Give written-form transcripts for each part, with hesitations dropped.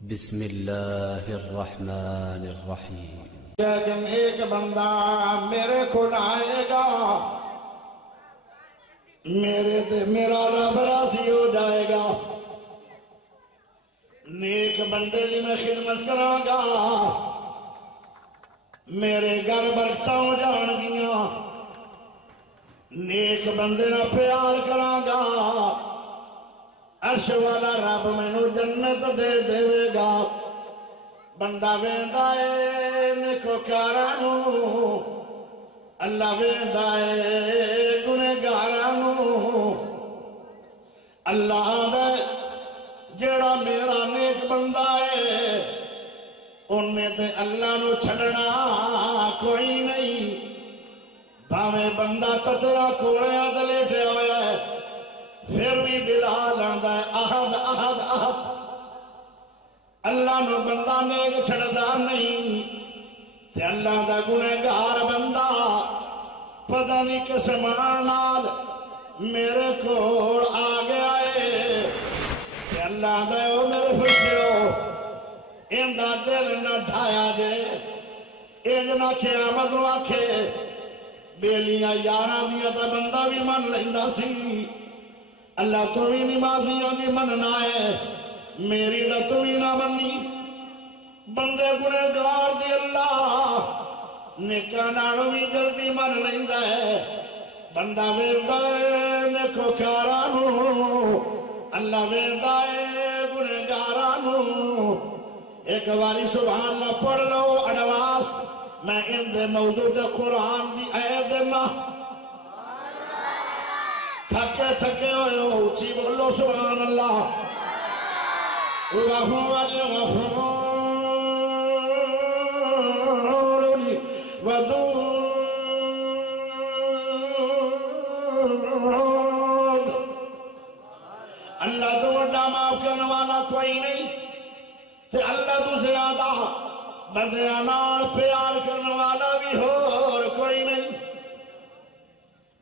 بسم اللہ الرحمن الرحیم۔ لیکن ایک بندہ میرے کو آئے گا، میرا رب راضی ہو جائے گا، نیک بندے دی میں خدمت کراں گا، میرے گھر برکتاں ہو جان گیاں، نیک بندے نہ پیار کراں گا، عرش والا رب مینوں جنت دے دے گا۔ بندہ ویندا اے نیکوکاراں نوں، اللہ ویندا اے گنہگاراں نوں۔ اللہ آندا جیڑا میرا نیک بندہ ہے انہیں تے اللہ نو چھڑنا کوئی نہیں، بھاویں بندہ تترا کھوڑیا تے لیٹیا ہویا ہے پھر بھی بلال آندا ہے احد احد احد۔ اللہ نو بندہ نیک چھڑدا نہیں تے اللہ دا گنہگار بندہ پتہ نہیں کس مان نال میرے کول آ گیا ہے تے اللہ دا او میرے فرشتیو ایندا دل نہ ڈھایا جے، انج نہ قیامت نو آکھے بیلیاں یاراں دیاں تے بندہ بھی من لیندا سی، اللہ تو بھی نمازیاں دی مننا ہے، میری دا تو بھی نہ منی، بندے گنہگار دی اللہ نیکاں نالوں بھی جلدی من لیندا ہے۔ بندہ ویندا ہے نیکوکاراں نوں، اللہ ویندا ہے گنہگاراں نوں۔ ایک واری سبحان اللہ پڑھ لو اڈواس، میں ان دے موضوع تے قرآن دی آیت دینا، تھکے تھکے ہوئے ہو اچھی بولو سبحان اللہ۔ وَهُوَ الْغَفُورُ الْوَدُودُ، اللہ تو بڑا معاف کرنے والا کوئی نہیں تے اللہ تو زیادہ بندیاں نال پیار کرنے والا بھی اور کوئی نہیں۔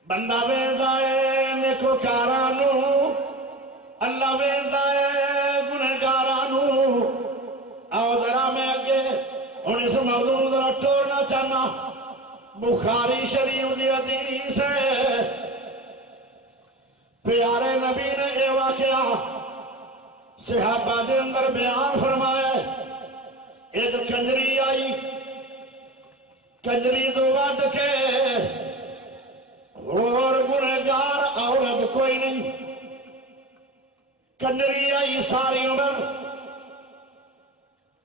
بندہ ویندا ہے نیکوکاراں نوں، اللہ ویندا ہے گنہگاراں نوں۔ آؤ ذرا میں اگے ہن اس موضوع ذرا ٹورنا چاہنا، بخاری شریف دی حدیث ہے، پیارے نبی نے اے واقعہ صحابہ دے اندر بیان فرمایا ہے۔ ایک کنجری آئی، کنجری تو ود کے اور گنہگار عورت کوئی نہیں، کنجری آئی ساری عمر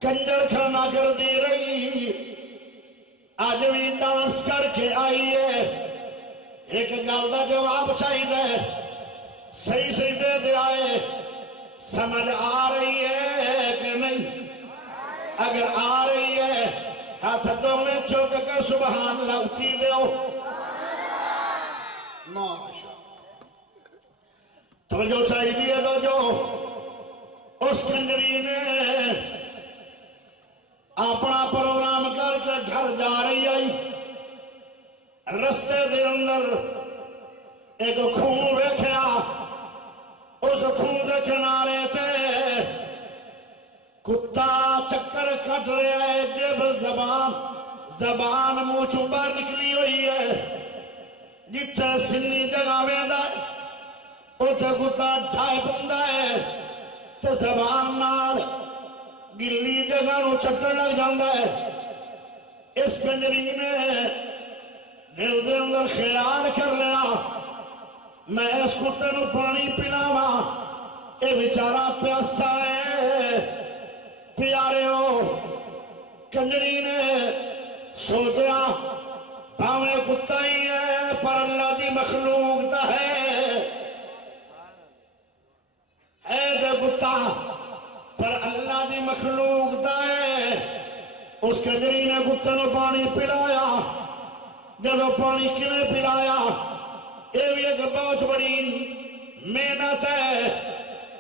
کنجر کھانا کرتی رہی، آج بھی ڈانس کر کے آئی ہے۔ ایک گل دا جواب چاہیے، صحیح صحیح دے دے آئے، سمجھ آ رہی ہے کہ نہیں؟ اگر آ رہی ہے ہاتھ دو میں چوک کے سبحان اللہ اچھی دیو۔ توجہ چاہیے تو جو اس کنجری نے اپنا پروگرام کر کے گھر جا رہی آئی، رستے دے اندر ایک خون ویکھیا، اس خون دے کنارے تے کتا چکر کٹ رہا ہے، جب زبان منہ چوں باہر نکلی ہوئی ہے، جتھے سنی جگہ ویندا ہے اوتھے کتا ڈھائے پوندا ہے تے زبان نال گلی جگہ نوں چٹن لگ جاندا ہے۔ اس کنجری نے دل دے اندر خیال کر لیا میں اس کتے نوں پانی پلاواں، اے بیچارہ پیاسا ہے۔ پیاریو کنجری نے سوچیا بھاویں کتا ہی ہے پر اللہ دی مخلوق دا ہے دے کتا پر اللہ دی مخلوق دا ہے۔ اس کنجری نے کتے نوں پانی پلایا، جدو پانی کیویں پلایا یہ بھی ایک بہت بڑی محنت ہے،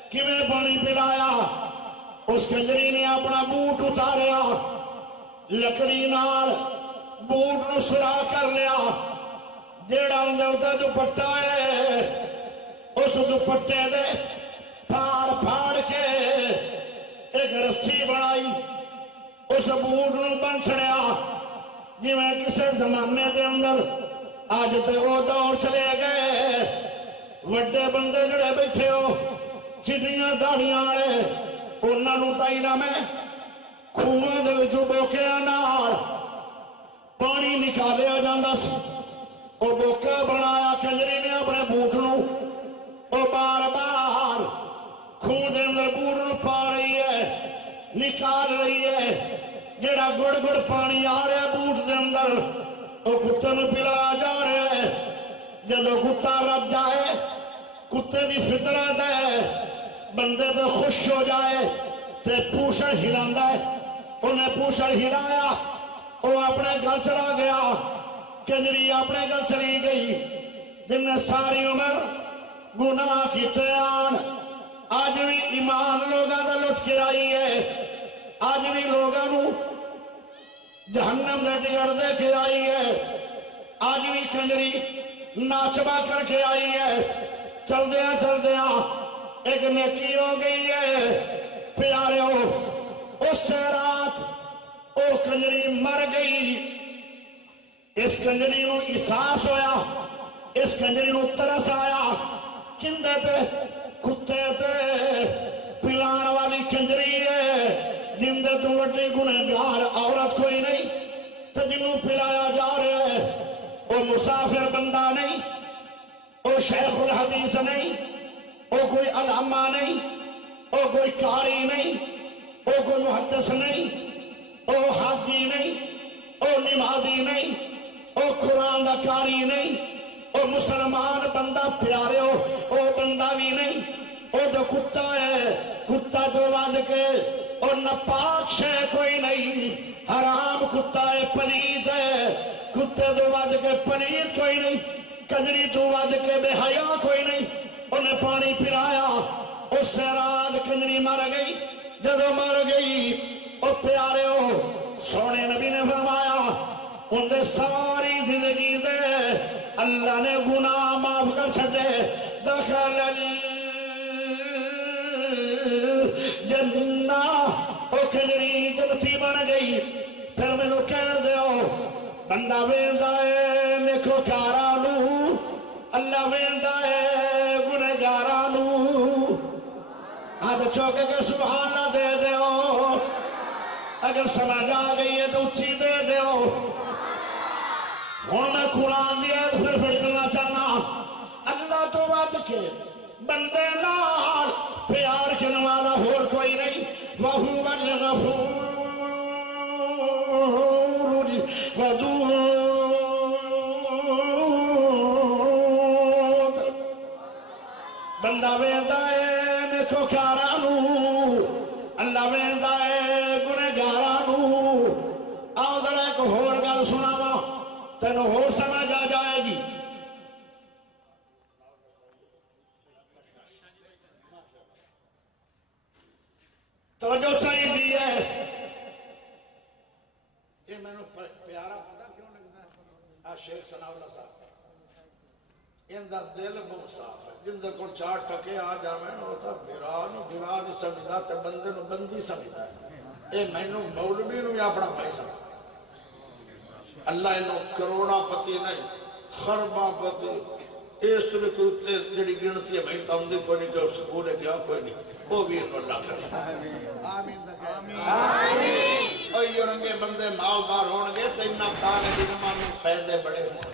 کیویں پانی پلایا؟ اس کنجری نے اپنا بوٹ اتاریا، لکڑی نال بوٹ نو سرا کر لیا، جیڑا اندر اتنے دوپٹا ہے اس دوپٹے دے پھاڑ پھاڑ کے ایک رسی بنائی اس بوٹ نو بن چھڑیا جی میں کسے زمانے دے اندر آج تے وہ دور چلے گئے وڈے بندے جڑے بیٹھے ہو چٹیاں داڑیاں والے انہاں نوں تا علم ہے کھوہاں دے وچوں بوکیاں نال پانی نکالیا جاندا سی او بوکا بنایا کنجری نے اپنے بوٹ نو او بار بار خون دے اندر بوٹ نو پا رہی ہے نکال رہی ہے جڑا گڑ گڑ پانی آ رہا ہے بوٹ دے اندر او کتے نو پلایا جا رہا ہے جدو کتا رب جائے کتے دی فطرت ہے بندے تے خوش ہو جائے تے پوچھڑ ہلاندا ہے انہیں پوچھڑ ہلایا وہ اپنے گھر چلا گیا کنجری اپنے گھر چلی گئی جن نے ساری عمر گناہ کیتے آن آج بھی ایمان لوگاں دا لٹ کے آئی ہے آج بھی لوگاں نو جہنم دے ٹکٹ دے کے آئی ہے آج بھی کنجری ناچبا کر کے آئی ہے چل دیاں ایک نیکی ہو گئی ہے پیارے ہو اس سے رات او کنجری مر گئی اس کنجری نو احساس ہویا اس کنجری نو ترس آیا کندے تے کتے تے پلان والی کنجری ہے جن دے تو وڈی گنہگار عورت کوئی نہیں تے جنوں پلایا جا رہا ہے او مسافر بندہ نہیں او شیخ الحدیث نہیں او کوئی علامہ نہیں او کوئی قاری نہیں او کوئی محدث نہیں او حاجی نہیں او نمازی نہیں او قرآن دا قاری نہیں او مسلمان بندہ پیارے ہو او بندہ بھی نہیں او جو کتا ہے کتا تو واد کے اور نپاک شے کوئی نہیں حرام کتا ہے پلید ہے کتے تو واد کے پلید کوئی نہیں کنجری تو واد کے بے حیا کوئی نہیں انہیں پانی پلایا اس سے رات کنجری مر گئی جدو مر گئی او پیارے ہو سونے نبی نے فرمایا ان دے ساری زندگی دے اللہ نے گناہ معاف کر چھڑے دخل الجنہ او کنجری جنتی بن گئی پھر میں نو کہہ دیو بندہ ویندہ ہے نیکو کارانو اللہ ویندہ ہے گنہگارانو ہاتھ چوکے کے سبحان اللہ دے دیو اگر سمجھ آ گئی ہے تو اچھی دے دیو ہوں میں قرآن دیا پھر کرنا چاہنا اللہ تو وعد کے بندے نال پیار کرنے والا اور کوئی نہیں وَهُوَ الْغَفُورُ الْوَدُودُ بندہ ویندہ ہے نیکو کارانو اللہ ویندہ ہے گنہگارانو آؤ ذرا ایک اور گل سناواں تینوں اور سمجھ آ جائے گی توجہ چاہیے دی ہے یہ میں نے پیارا پتا کیوں لگتا ہے شیخ ثناء اللہ صاحب ان دا دل بہت صاف ہے جن دے کو 4 ٹکے آ جاویں وہ تا بھرا نہیں سمجھدا تے بندے نو بندی سمجھدا ہے اے مینوں مولوی نو یا اپنا بھائی سمجھدا اللہ انہوں کروڑا پتی نہیں خربا پتی اس طرح کوئی اتنے جڑی گنتی ہے بھائی تاؤں کوئی نہیں کہ سکول ہے گیا کوئی نہیں وہ بھی انہوں اللہ کرے آمین اور یہ رنگے بندے مالدار ہونگے تو انہاں طالب علماں میں فائدے بڑے ہونگے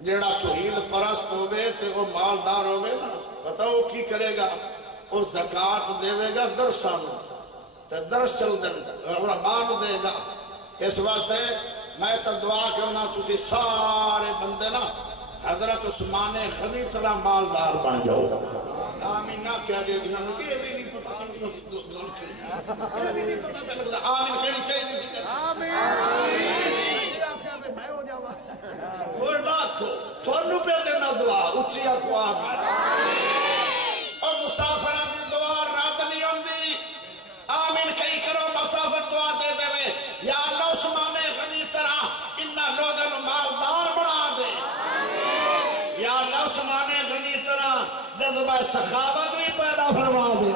جیڑا توحید پرست ہوئے تو وہ مالدار ہوئے نا پتہ وہ کی کرے گا وہ زکاة دے گا درسانو تو درس چل دیں اپنا بان دے گا اس واسطے میں تو دعا کرنا تسی سارے بندے نا حضرت عثمان غنی طرح مالدار بن جاؤ آمین نہ کیا دے دیا یہ بھی نہیں پتا آمین کہنی چاہیے دی آمین میں ہو جاوا وہ ڈاکو تھوڑنو پہ دینا دعا اچھی آکو آمین اور مسافران دی دعا رات نہیں ہوں دی آمین کئی کرو مسافر دعا دے دے میں یا اللہ عثمان غنی طرح انہا لوگوں مالدار بنا دے یا اللہ عثمان غنی طرح جذبہ سخاوت بھی پیدا فرما دے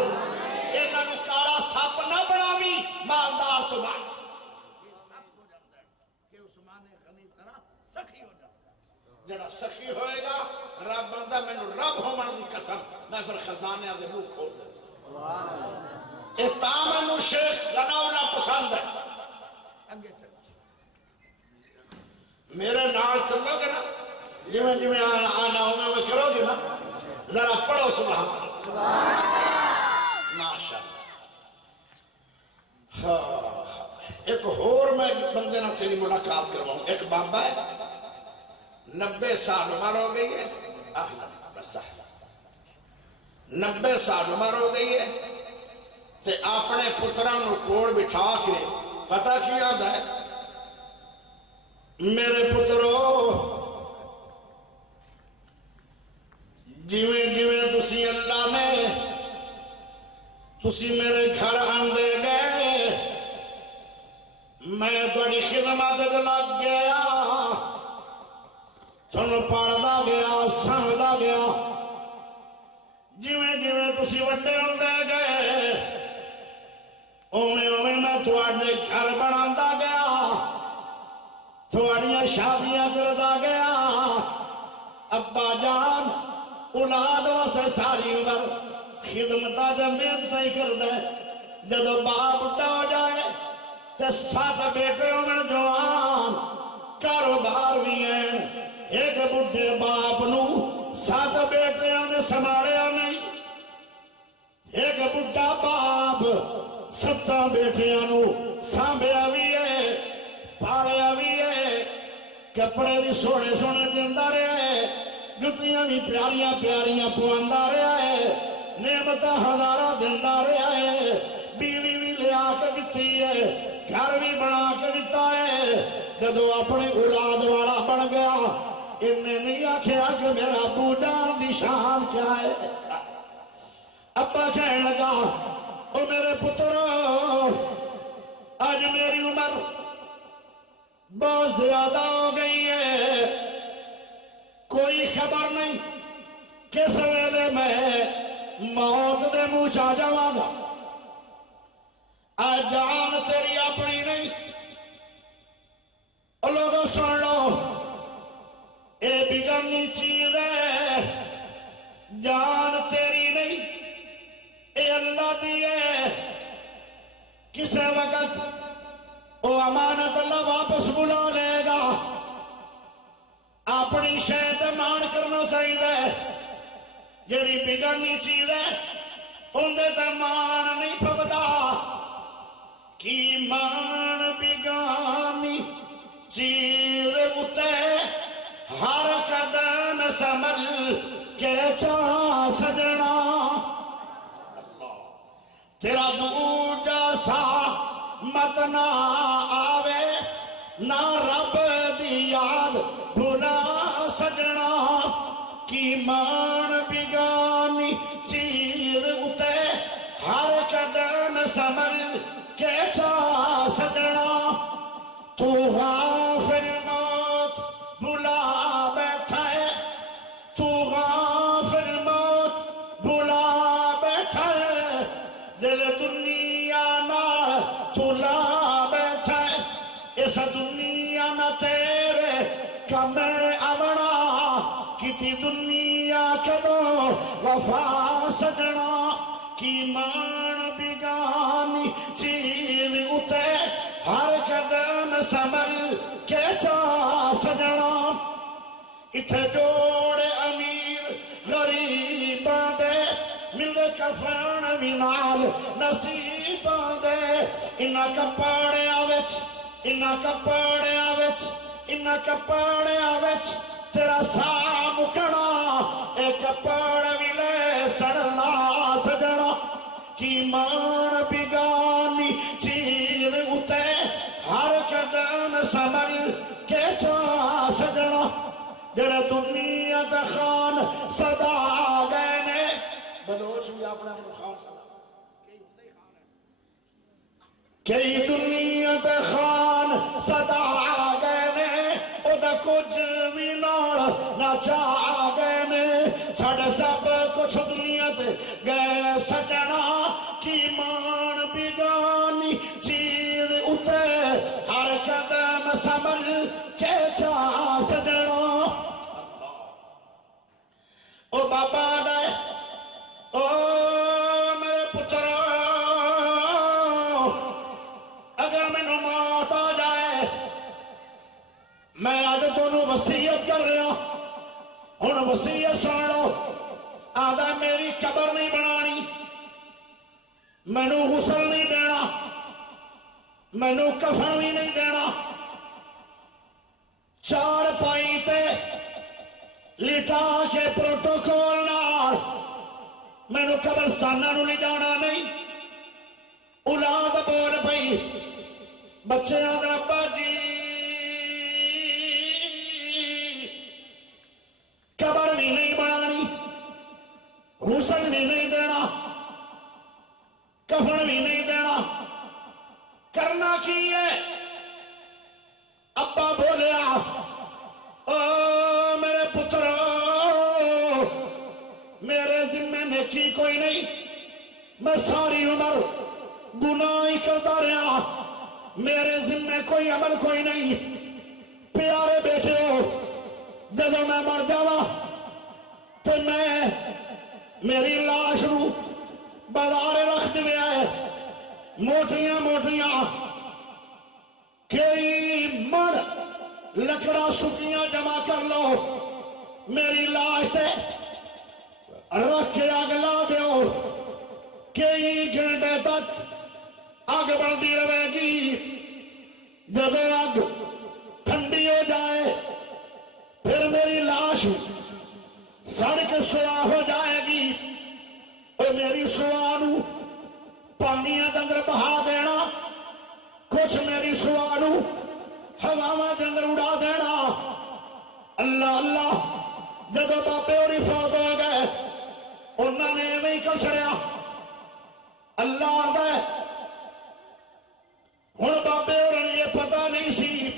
جڑا سخی ہوئے گا رب بندہ میں رب ہو من دی قسم میں پھر خزانے دے منہ کھول دے اے تامنو شیخ غناؤنا پسند ہے اگے چل میرے نال چلو گے نا جمیں آنا ہو میں کرو گے نا ذرا پڑھو سبحان ماشاءاللہ ایک اور میں بندے نہ تیری ملاقات کرواؤں ایک بابا ہے 90 سال عمر ہو گئی ہے 90 سال عمر ہو گئی ہے تے اپنے پتران نو کول بٹھا کے پتہ کی یاد ہے میرے پترو جویں تسی اللہ نے تسی میرے گھر آندے گئے میں تھوڑی خدمت لگ گیا تھانوں پڑھدا گیا سمجھدا گیا جویں تسی وڈے ہوندے گئے اوویں میں تھوڑے گھر بناوندا گیا تھوڑیاں شادیاں کردا گیا ابا جان اولاد واسطے ساری عمر خدمتاں تے محنتاں ہی کردا ہے جدوں باپ بڑھا ہو جائے تے 7 بیٹے ہون جوان کاروبار بھی ہیں ایک بڈھے باپ نو 7 بیٹیاں نے سنبھالیا نہیں ایک بڈھا باپ 7 بیٹیاں نو سانبھیا بھی ہے پالیا بھی ہے کپڑے بھی سونے سونے دیندا رہیا ہے جتیاں بھی پیاریاں پیاریاں پواندا رہیا ہے نعمتاں ہزاراں دیندا رہیا ہے بیوی بھی لیا کے دتی ہے گھر بھی بنا کے دیتا ہے جدو اپنی اولاد والا بن گیا انہیں نہیں آکھیا کہ میرا ابو جان دی شان کیا ہے ابا کہنے لگا او میرے پترو آج میری عمر بہت زیادہ ہو گئی ہے کوئی خبر نہیں کس ویلے میں موت دے منہ چا جاواں گا آج جان تیری اپنی نہیں لوگوں سن لو اے بگڑنی چیز ہے جان تیری نہیں اے اللہ دی ہے کسے وقت او امانت اللہ واپس بلا لے گا اپنی شاید مان کرنا چاہیے جڑی بگڑنی چیز ہے اندے تے مان نہیں پھبدا کی مان بگانی چیز اتے ہر قدم سمل کے چاہ سجنا تیرا دوجا سا مت نہ آوے نہ رب دی یاد بھولا سجنا کی مان بگانی چیز اتے ہر قدم سمل کے چاہ سجنا تو غافل موت بھلا بیٹھا ہے تو غافل موت بھلا بیٹھا ہے دل دنیا نال چلا بیٹھا ہے اس دنیا نہ تیرے کم آونا کتی دنیا کدو وفا سجنا کی مان بگانی چیز اتے ہر قدم سنبھل کے چاہ سجنا اتھے جوڑے امیر غریباں دے ملے کفن بھی نال نصیباں دے انہاں کپڑیاں وچ تیرا سا مکنا اے کپڑ بھی لے سڑنا سجنا کی مان بگانی چیز اتے ہر قدم سنبھل کے چاہ سجنا جڑے دنیا تے خان صدا گئے نے بلوچ بھی اپنے خان صدا کئی دنیا تے خان صدا گئے نے او دا کچھ بھی نہ چاہ گئے نے چھڑ سب کچھ دنیا تے گئے سجنا کی مان بگانی چیز اتے ہر قدم سنبھل کے چاہ سجنا وصیت سن لو آدھا میری قبر نہیں بنانی مینو غسل نہیں دینا مینو کفن بھی نہیں دینا چار پائی تے لٹا کے پروٹوکول نال مینو قبرستانہ نو لے جانا نہیں اولاد بول پئی بچے آدھر ابا جی قبر بھی نہیں بنانی غسل بھی نہیں دینا کفن بھی نہیں دینا کرنا کی ہے ابا بولیا او میرے پتر میرے ذمہ نیکی کوئی نہیں میں ساری عمر گناہ ہی کرتا رہا میرے ذمہ کوئی عمل کوئی نہیں پیارے بیٹے ہو جب میں مر جاوا تو میں میری لاش رو بازار رکھ دے آئے موٹیاں موٹیاں کئی مڑ لکڑا سکیاں جمع کر لو میری لاش سے رکھ کے آگ لا دیو کئی گھنٹے تک آگ بڑھتی رہے گی جب آگ ٹھنڈی ہو جائے پھر میری لاش سڑک سوا ہو جائے گی اور میری سوانو پانی اندر بہا دینا کچھ میری سوانو ہواواں کے اندر اڑا دینا اللہ اللہ جب بابے اور فوت ہو گئے انہوں نے ایویں ہی کر چھڑیا اللہ آتا ہے ہن بابے اور یہ پتہ نہیں سی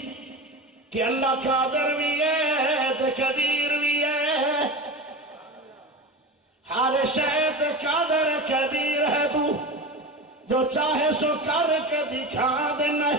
کہ اللہ قادر بھی ہے تے قدیر بھی ہے ہر شے تے قادر قدیر ہے تو جو چاہے سو کر کے دکھا دینا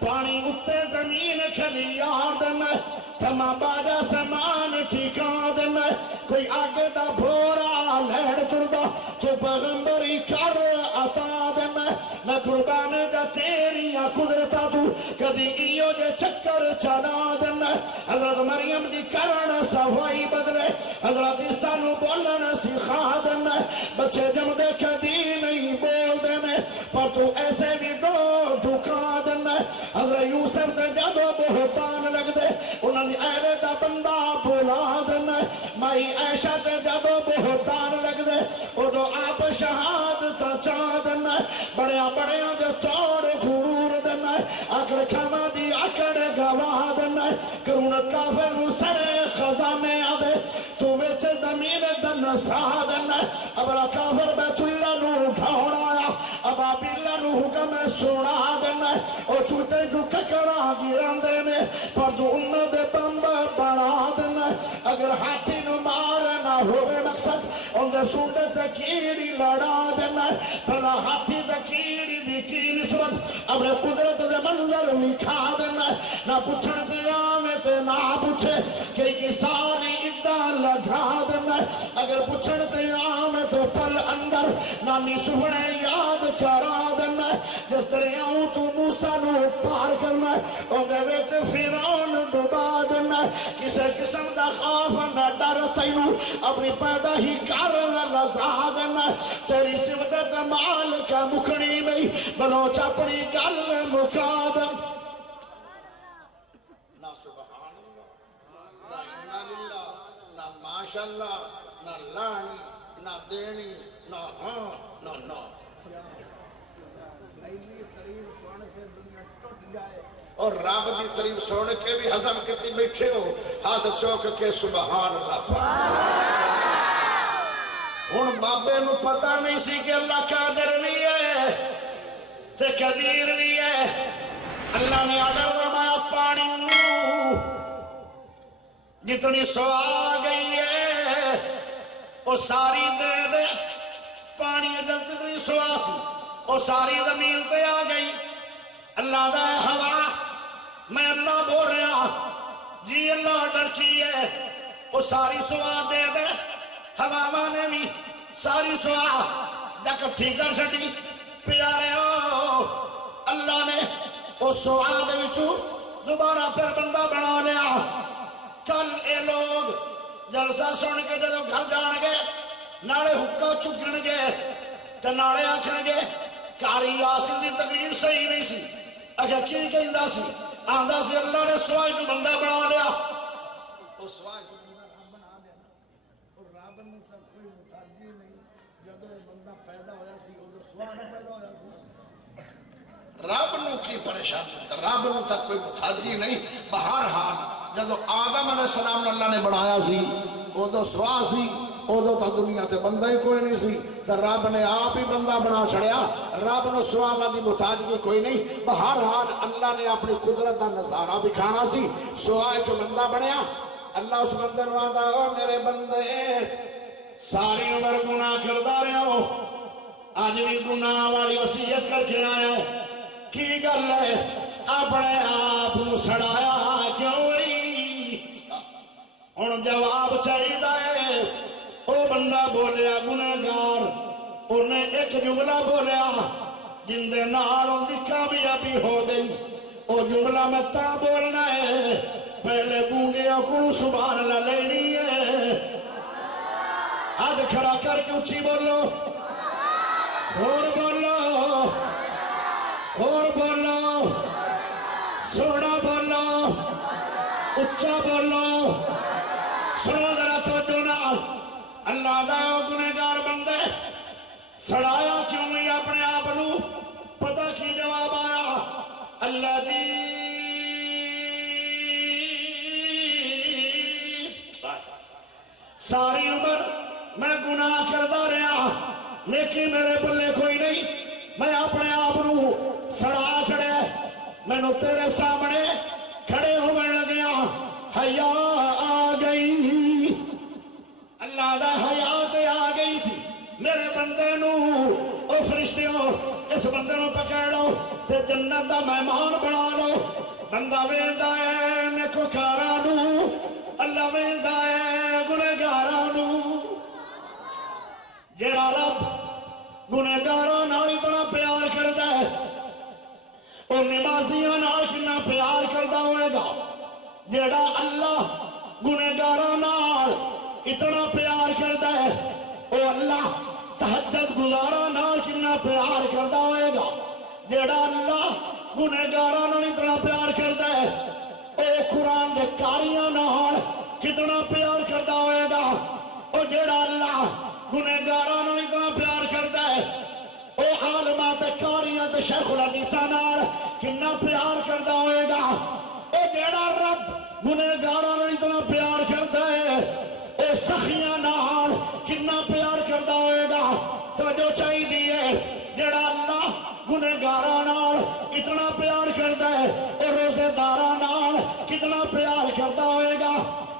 پانی اتے زمین کھلیار دینا تھما باجا سامان ٹھیکا دینا کوئی آگے دا بھورا لہڑ تردہ تو پیغمبری کر عطا دینا میں قربان جا تیری قدرتا تو کدی ایو جے چکر چلا دینا حضرت مریم دی کرن صفائی بدلے حضرت عیسیٰ نو بولن سکھا دینا بچے جم دے کدی نہیں بول دینے پر تو ایسے بھی دو ڈھکا دینا حضرت یوسف سے جدو بہتان لگ دے انہوں نے اہلے دا بندہ بولا دینا مائی عائشہ سے جدو بہتان لگ دے ادو آپ شہادت چاہ دینا بڑیا بڑیا دے توڑ غرور دینا اکڑ کھانا دی اکڑ گواہ دینا کرون کافر نو سرے خزانے آدے تو ویچ زمین دن سا دینا ابرا کافر بیت اللہ نو ڈھوڑ آیا اب آپ اللہ نو حکم سوڑا دینا اور چھوٹے جو ککرا گیران دینے پر جو انہوں دے بمب بڑھا دینا اگر ہاتھی نو مارنا ہوئے مقصد ان دے سوٹے تے کیڑی لڑا دینا پھلا ہاتھی دے کیڑی دی کی نسبت اپنے قدرت دے منظر لکھا دینا نہ پوچھن تے آمے تے نہ پوچھے کہ ساری ادھا لگا دینا اگر پوچھن تے آمے تے پل اندر نانی سبنے یاد کرا دینا جس طرح آؤں تو موسیٰ نو پار کرنا ان دے ویچ فیرون ڈبا دینا کسے قسم دا خوف نہ ڈر تینو اپنی پیدا ہی کر رضا دینا تیری صفت مال کا مکھڑی میں بلوچ اپنی گل مکا دیں نہ سبحان اللہ نہ انا للہ نہ ماشاءاللہ نہ لانی نہ دینی نہ ہاں نہ نہ اور رب دی تعریف سن کے بھی ہضم کیتی بیٹھے ہو ہاتھ چوک کے سبحان اللہ ہن بابے نو پتہ نہیں سی کہ اللہ قادر بھی ہے تے قدیر بھی ہے اللہ نے آڈر فرمایا پانی نو جتنی سوا گئی ہے وہ ساری دے دے پانی جتنی سوا سی وہ ساری زمین تے آ گئی اللہ دا ہوا میں اللہ بول رہا جی اللہ ڈر کی ہے وہ ساری سوا دے دے ہوا نے بھی ساری سوا جا کٹھی کر چھٹی پیارے ہو اللہ نے اس سوا دے وچوں دوبارہ پھر بندہ بنا لیا کل اے لوگ جلسہ سن کے جدو گھر جان گے نالے حکا چکن گے تے نالے آکھن گے کاری یاسین دی تقریر صحیح نہیں سی اگر کی کہندا سی آندا سی اللہ نے سوائے جو بندہ بنا لیا او سوائے جو بندہ رب بنا لیا اور رب نے سب کوئی متعدی نہیں جدو بندہ پیدا ہویا سی او سوائے پیدا ہویا سی رب نو کی پریشانی تھا رب نو تک کوئی متعدی نہیں بہرحال جدو آدم علیہ السلام اللہ نے بنایا سی او دو سوا سی او دو تا دنیا تے بندہ ہی کوئی نہیں سی تو رب نے آپ ہی بندہ بنا چھڑیا رب نو سوا دی متعدی کوئی نہیں بہرحال اللہ نے اپنی قدرت دا نظارہ بکھانا سی سوائے جو بندہ بنیا اللہ اس بندے نو آندا او میرے بندے ساری عمر گناہ کردا رہیا ہو آج بھی گناہ والی وصیت کر کے آیا ہو کی گل ہے اپنے آپ نو سڑایا کیوں ہن جواب چاہیدا ہے او بندہ بولیا گنہگار انہیں ایک جملہ بولیا جن دے نال ان دی کامیابی ہو گئی او جملہ میں تا بولنا ہے پہلے گونگے کو سبحان اللہ لینی ہے ہاتھ کھڑا کر کے اچھی بولو اور بولو اور بولو سونا بولو اچھا بولو سنو ذرا توجہ نال اللہ دا گنہگار بندے سڑایا کیوں نہیں اپنے آپ نو پتہ کی جواب آیا اللہ جی ساری عمر میں گناہ کردا رہا نیکی میرے بلے کوئی نہیں میں اپنے آپ نو سڑا چھڑے میں نو تیرے سامنے کھڑے ہونے لگیا حیا آ گئی اللہ دا حیات آ گئی سی میرے بندے نو او فرشتیوں اس بندے نو پکڑ لو تے جنت دا مہمان بنا لو بندہ ویندا ہے نیکوکاراں نو اللہ ویندا ہے گنہگاراں نو جڑا رب گنہگاراں نال اتنا پیار کردا ہے او نمازیاں نال کتنا پیار کردا ہوئے گا جڑا اللہ گنہگاراں نال اتنا پیار کردا ہے او اللہ تہجد گزاراں نال کتنا پیار کردا ہوئے گا جڑا اللہ گنہگاراں نال اتنا پیار کردا ہے او قرآن دے کاریاں نال کتنا پیار کردا ہوئے گا او جڑا اللہ گنہگاراں نال اتنا پیار کردا ہے او عالماں تے کاریاں تے شیخ الحدیثاں نال کتنا پیار کردا ہوئے گا او جڑا رب گنہگاراں نال اتنا پیار کردا ہے او سخیاں نال کتنا پیار کردا ہوئے گا توجہ چاہی دیئے جڑا اللہ گنہگاراں نال اتنا پیار کردا ہے او روزے داراں نال کتنا پیار کردا ہوئے گا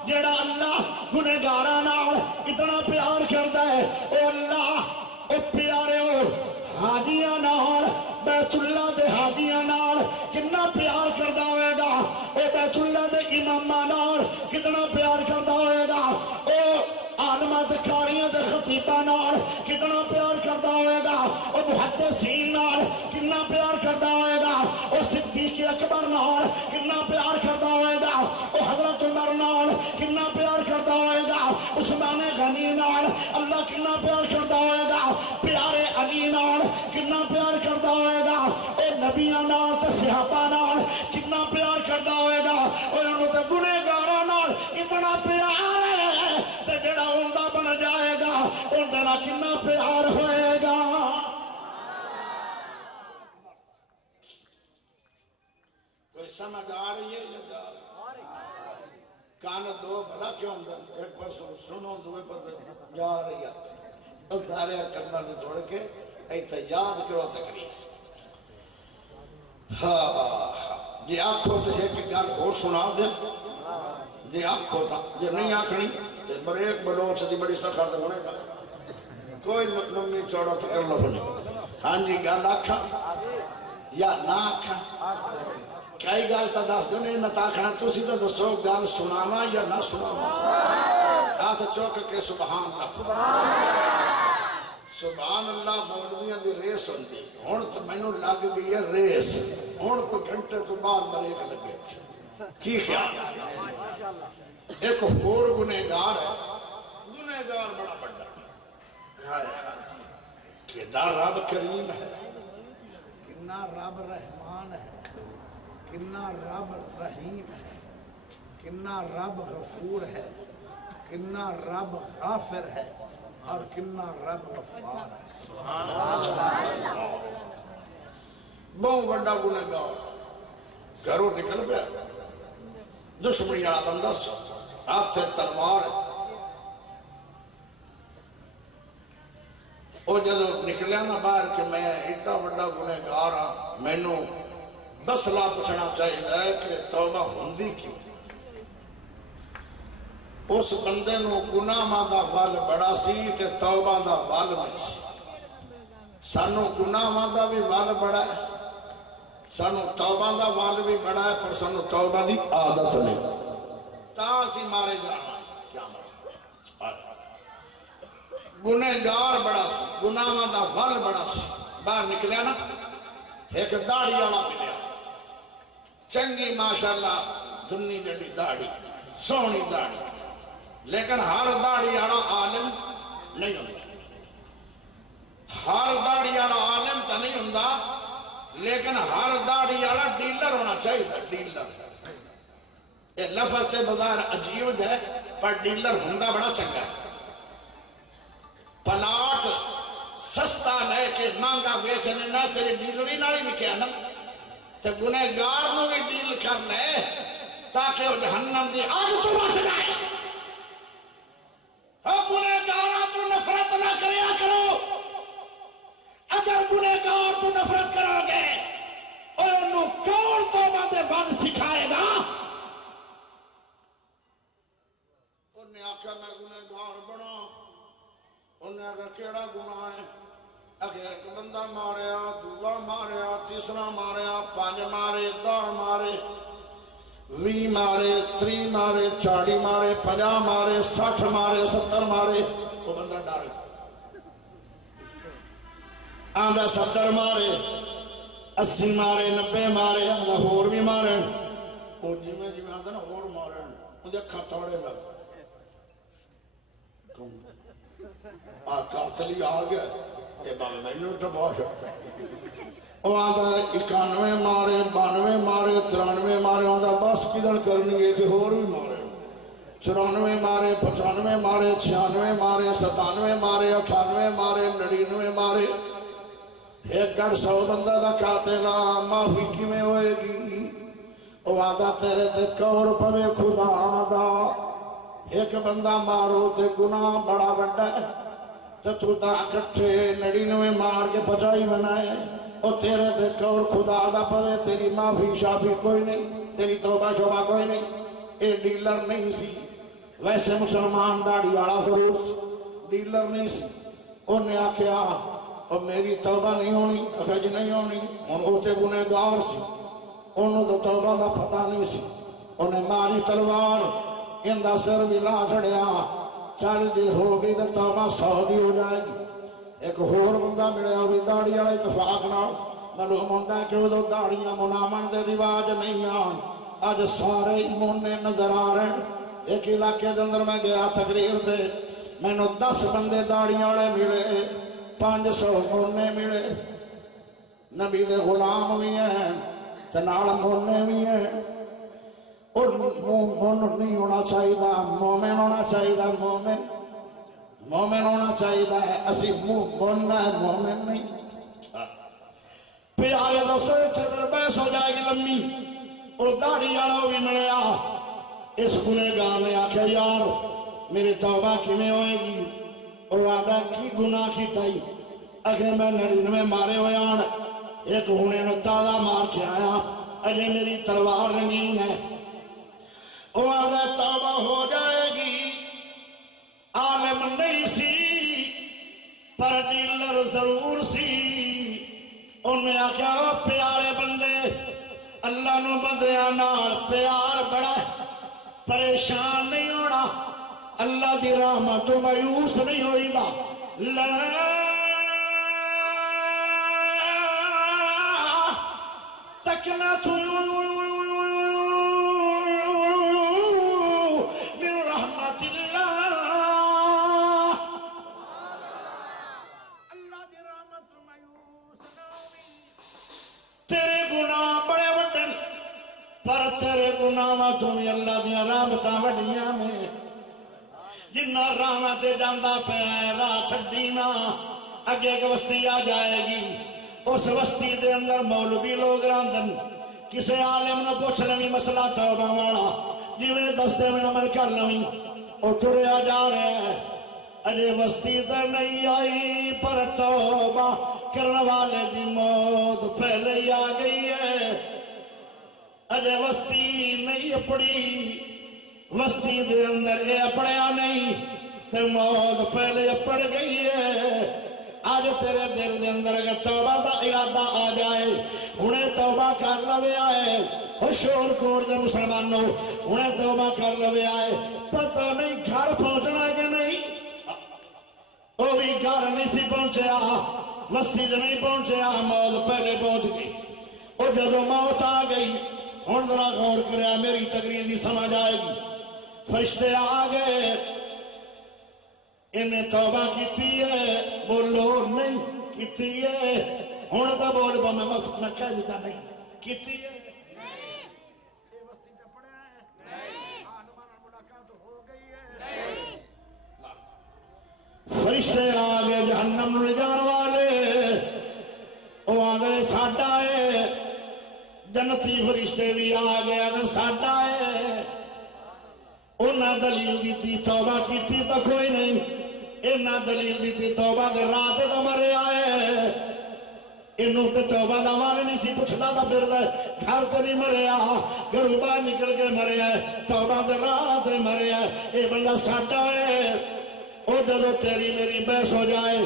جڑا اللہ گنہگاراں نال اتنا پیار کردا ہے او اللہ او پیارے ہو حاجیاں نال بیت اللہ دے حاجیاں نال کتنا پیار کردا ہوئے گا او بیت اللہ دے اماماں نال کتنا پیار کردا ہوئے گا او عالماں تے کاریاں تے خطیباں نال کتنا پیار کردا ہوئے گا او محدثین نال کتنا پیار کردا ہوئے گا او صدیق اکبر نال کتنا پیار کردا ہوئے گا او حضرت عمر نال کتنا پیار کردا ہوئے گا عثمان غنی نال اللہ کتنا پیار کردا ہوئے گا پیارے علی نال کتنا پیار کردا ہوئے گا او نبیاں نال تے صحابہ نال کتنا پیار کردا ہوئے گا او انہاں تے گنہگاراں نال اتنا پیار ہے تے جڑا اوندا بن جائے گا اوندا نال کتنا پیار ہوئے گا کوئی سمجھ آ رہی ہے یا جا رہی ہے کان دو بھلا کیوں اندر ایک پر سنو دوے پر جا رہی ہے اس دھارے کرنا بھی چھوڑ کے ایتھا یاد کرو تقریر جی آنکھو تو ہے کہ گل ہو سنا دے جی آنکھو تھا جی نہیں آنکھنی بریک بلوچ دی بڑی سخت ہونے کا کوئی نمی چوڑا تو کر لو نہیں ہاں جی گل آنکھا یا نہ آنکھا کئی گل تا دس دنے نہ تاکھنا تُسی تو دسو گل سنانا یا نہ سنانا آتا چوک کے سبحان اللہ سبحان اللہ مولویاں دی ریس ہوندی ہن تو مینوں لگ گئی ہے ریس ہن کوئی گھنٹے تو بعد بریک لگے کی خیال ایک اور گنہگار ہے، گنہگار بڑا بڑا کنا رب کریم ہے، کنا رب رحمان ہے، کنا رب رحیم ہے، کنا رب غفور ہے، کنا رب غافر ہے، اور کنا رب غفار ہے۔ بہت بڑا گنہگار گھروں نکل پیا، دشمنی والا بندہ سی، ہاتھ سے تلوار ہے۔ وہ جب نکلیا نا باہر کہ میں ایڈا بڑا گنہگار ہاں، مینوں دسلا پوچھنا چاہیے کہ توبہ ہوندی کیوں؟ اس بندے نو گناہاں دا ول بڑا سی کہ توبہ دا ول نہیں سی۔ سانو گناہاں دا بھی ول بڑا ہے، سانو توبہ دا ول بھی بڑا ہے، پر سانو توبہ دی عادت نہیں، تاں اسی مارے جانا کیا گنہگار بڑا سی، گناہاں دا ول بڑا سی۔ باہر نکلیا نا، ایک داڑھی والا ملیا، چنگی ماشاءاللہ دھنی جڑی داڑھی، سونی داڑھی، لیکن ہر داڑھی والا عالم نہیں ہوندا، ہر داڑھی والا عالم تو نہیں ہوندا، لیکن ہر داڑھی والا ڈیلر ہونا چاہیے۔ ڈیلر یہ لفظ تے بظاہر عجیب ہے، پر ڈیلر ہوندا بڑا چنگا ہے۔ پلاٹ سستا لے کے مہنگا بیچنے نہ تیری ڈیلری نہ ہی بکیا نا، تے گنہگار نو بھی ڈیل کر لے تاکہ وہ جہنم دی آگ تو بچ جائے۔ گنہگار تو نفرت نہ کریا کرو، اگر گنہگار تو نفرت کرو گے انہوں کون توبہ دے فن سکھائے گا؟ انہیں آکھا میں گنہگار بنا، انہیں آکھا کیڑا گناہ ہے؟ آکھا ایک بندہ ماریا، دوسرا ماریا، تیسرا ماریا، 5 مارے، 10 مارے، 20 مارے، 30 مارے، 40 مارے، 50 مارے، 60 مارے، 70 مارے۔ وہ بندہ ڈر آندھا 70 مارے، 80 مارے، 90 مارے، آندھا ہور بھی مارے، اور جی میں آندھا نا ہور مارے، مجھے اکھاں توڑے لگ قاتلی آ گیا، اے بابا میں نے تو بہت وہ آندھا 91 مارے، 92 مارے، 93 مارے، آندھا بس کدھر کرنی ہے کہ ہور بھی مارے، 94 مارے، 95 مارے، 96 مارے، 97 مارے، 98 مارے، 99 مارے۔ 150 بندہ دا قاتلہ معافی کی میں ہوئے گی؟ وہ آدھا تیرے تے کور پوے خدا آدھا، ایک بندہ مارو تے گناہ بڑا بڑا ہے، تے تو تا کٹھے 99 مار کے بچائی بنائے، اور تیرے تے کور خدا آدھا پوے، تیری معافی شافی کوئی نہیں، تیری توبہ شوبہ کوئی نہیں۔ اے ڈیلر نہیں سی، ویسے مسلمان داڑھی آڑا ضرور سی، ڈیلر نہیں سی۔ انہیں آکھیا اور میری توبہ نہیں ہونی، اخج نہیں ہونی، ان کو تے گنہگار سی، انہوں تو توبہ دا پتہ نہیں سی۔ انہیں ماری تلوار، اندہ سر بھی لا چھڑیا، چل دی ہو گئی تو توبہ 100 دی ہو جائے گی۔ ایک اور بندہ ملے اور داڑھی والے اتفاق نہ معلوم ہوتا ہے کہ وہ داڑیاں منامن دے رواج نہیں آن، آج سارے مونے نظر آ رہے ہیں۔ ایک علاقے دے اندر میں گیا تقریر دے، میں نے 10 بندے داڑیاں والے ملے، 500 مونے ملے، نبی دے غلام بھی ہیں تنال مونے بھی ہیں۔ اور مومن نہیں ہونا چاہیے، مومن ہونا چاہیے، مومن ہونا چاہیے، اسی مومن ہے مومن نہیں۔ پیارے دوستو اتنے پر بحث ہو جائے گی لمبی، اور داڑھی والا بھی ملیا۔ اس گنہگار نے آکھا یار میری توبہ کیویں ہوئے گی؟ اور آدھا کی گناہ کی تائی؟ اگر میں 99 مارے ہوئے آن، ایک ہونے نے تازہ مار کے آیا، اگر میری تلوار رنگین ہے، وہ آدھا توبہ ہو جائے گی۔ عالم نہیں سی پر ڈیلر ضرور سی۔ انہیں آکھا پیارے بندے، اللہ نو بندیاں نال پیار بڑا ہے، پریشان نہیں ہونا، اللہ دی رحمت تو مایوس نہیں ہوئی گا۔ تکنت پر تیرے گناہاں تو بھی اللہ دیاں رحمتاں وڈیاں نے جنہ راہاں تے جاندا پیا ہے راہ چھڈی نہ اگے ایک بستی آ جائے گی اس بستی دے اندر مولوی لوگ راندن کسے عالم نہ پوچھ لوی مسئلہ توبہ والا جویں دستے میں عمل کر لوی او تریا جا رہا ہے اجے بستی تے نہیں آئی پر توبہ کرنے والے دی موت پہلے ہی آ گئی ہے اجے وستی نہیں اپڑی وستی دے اندر یہ اپڑیا نہیں تے موت پہلے اپڑ گئی ہے آج تیرے دل دے اندر اگر توبہ دا ارادہ آ جائے انہیں توبہ کر لوے آئے ہوشور کوڑ دے مسلمانوں انہیں توبہ کر لوے آئے پتہ نہیں گھر پہنچنا ہے کہ نہیں وہ بھی گھر نہیں سی پہنچیا وستی سے نہیں پہنچیا موت پہلے پہنچ گئی اور جب موت آ گئی ہن ذرا غور کریا میری تقریر دی سمجھ آئے گی فرشتے آ گئے انہیں توبہ کیتی ہے بولو نہیں کیتی ہے ہن تو بول با میں مسجد میں کہہ دیتا نہیں کیتی ہے یہ بستی تے پڑھیا ہے نہیں ہاں ملاقات ہو گئی ہے فرشتے آ گئے جہنم لے جان والے وہ آ گئے ساڈا ہے جنتی فرشتے بھی آ گئے اگر ساڈا ہے انہاں دلیل دیتی توبہ کیتی تو کوئی نہیں انہاں دلیل دیتی توبہ دے رات دا مرے آئے انہوں تے توبہ دا مارے نہیں سی پوچھتا دا پھر دے گھر تے نہیں مرے آ گھروں باہر نکل کے مرے آئے توبہ دے رات دے مرے آئے اے بندہ ساڈا ہے او جدو تیری میری بحث ہو جائے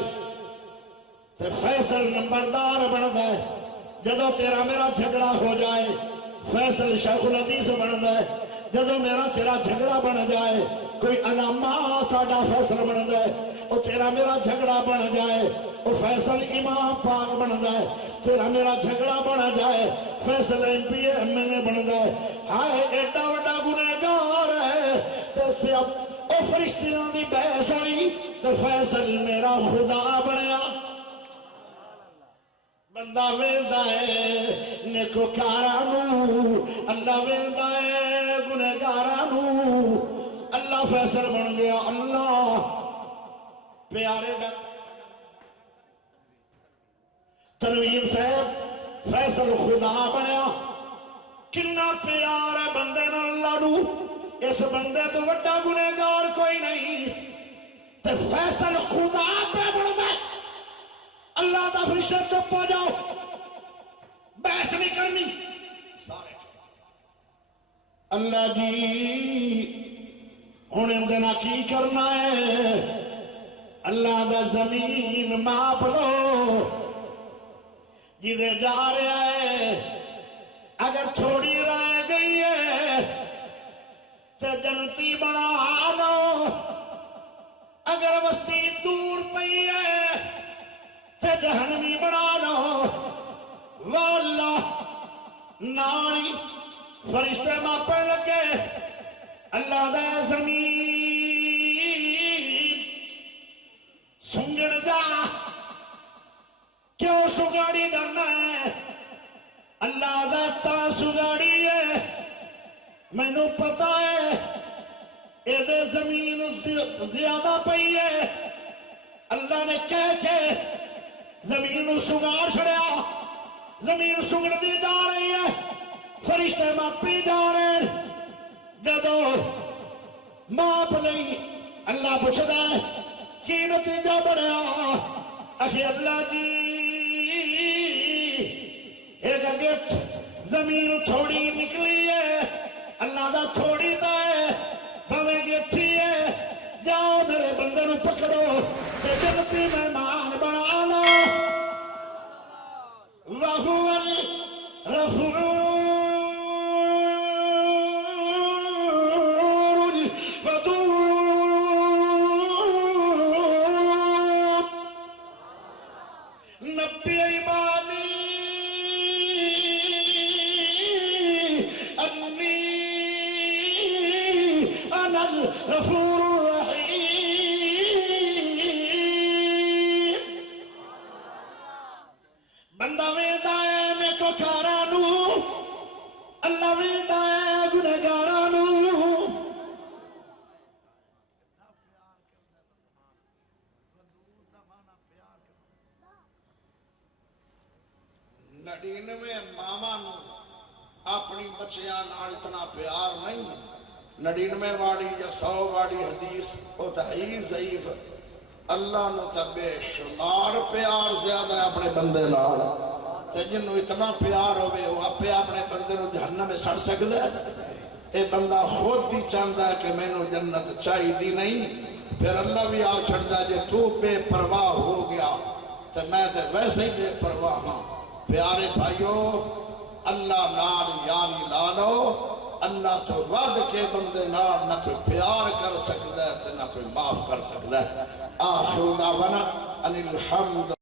تے فیصل نمبردار بن ہے جدو تیرا میرا جھگڑا ہو جائے فیصل شیخ الحدیث بن ہے جدو میرا تیرا جھگڑا بن جائے کوئی علامہ ساڈا فیصل بن جائے او تیرا میرا جھگڑا بن جائے او فیصل امام پاک بن جائے تیرا میرا جھگڑا بن جائے Faisal M P M N A بن جائے ہائے ایڈا وڈا گنہگار ہے تے صرف او فرشتیاں دی بحث ہوئی تے فیصل میرا خدا بنیا بندہ ویندا ہے نیکوکاراں اللہ ویندا ہے گنہگاراں اللہ فیصل بن گیا اللہ پیارے تنویر صاحب فیصل خدا بنیا کنا پیار ہے بندے نال اللہ نو اس بندے تو وڈا گنہگار کوئی نہیں تے فیصل خدا پہ بندا ہے اللہ دا فرشتہ چپ ہو جاؤ بحث نہیں کرنی سارے اللہ جی ہن اندنا کی کرنا ہے اللہ دا زمین ماپ لو جدے جا رہا ہے اگر تھوڑی رہ گئی ہے تو جنتی بنا لو اگر بستی دور پئی ہے تو جہنمی بنا لو واللہ نانی فرشتے ماپے لگے اللہ دے زمین سنگڑ جا کیوں سگاڑی کرنا ہے اللہ دے تا سگاڑی ہے میں نو پتا ہے اے دے زمین زیادہ پئی ہے اللہ نے کہہ کے زمین سگاڑ چھڑیا زمین سگڑ دی جا رہی ہے فرشتے ماپی جا رہے ہیں جدو ماپ لئی اللہ پوچھتا ہے کی نتیجہ بڑھیا اخی اللہ جی ایک گٹ زمین تھوڑی نکلی ہے اللہ دا تھوڑی دا ہے بھویں گٹھی ہے جاؤ میرے بندے نو پکڑو تے جنتی مہمان بنا لو وَهُوَ الْغَفُورُ نبی عبادی انی انا الغفور الرحیم بندہ ویندا ہے نیکوکاراں نو اللہ ویندا ہے گنہگاراں نوں نڑینوے ماما نو اپنی بچیاں نال اتنا پیار نہیں ہے نڑینوے واڑی یا 100 واڑی حدیث وہ تہی ضعیف اللہ نو تے بے شمار پیار زیادہ ہے اپنے بندے نال تے جنوں اتنا پیار ہوئے وہ اپنے اپنے بندے نو جہنم میں سڑ سکدا ہے اے بندہ خود ہی چاہتا ہے کہ میں نو جنت چاہی دی نہیں پھر اللہ بھی آ چھڑدا جے تو بے پرواہ ہو گیا تے میں تے ویسے ہی بے پرواہ ہاں پیارے بھائیو اللہ نال یاری لا لو اللہ تو ود کے بندے نال نہ کوئی پیار کر سکتا ہے تے نہ کوئی معاف کر سکتا ہے آخر دعوانا ان الحمد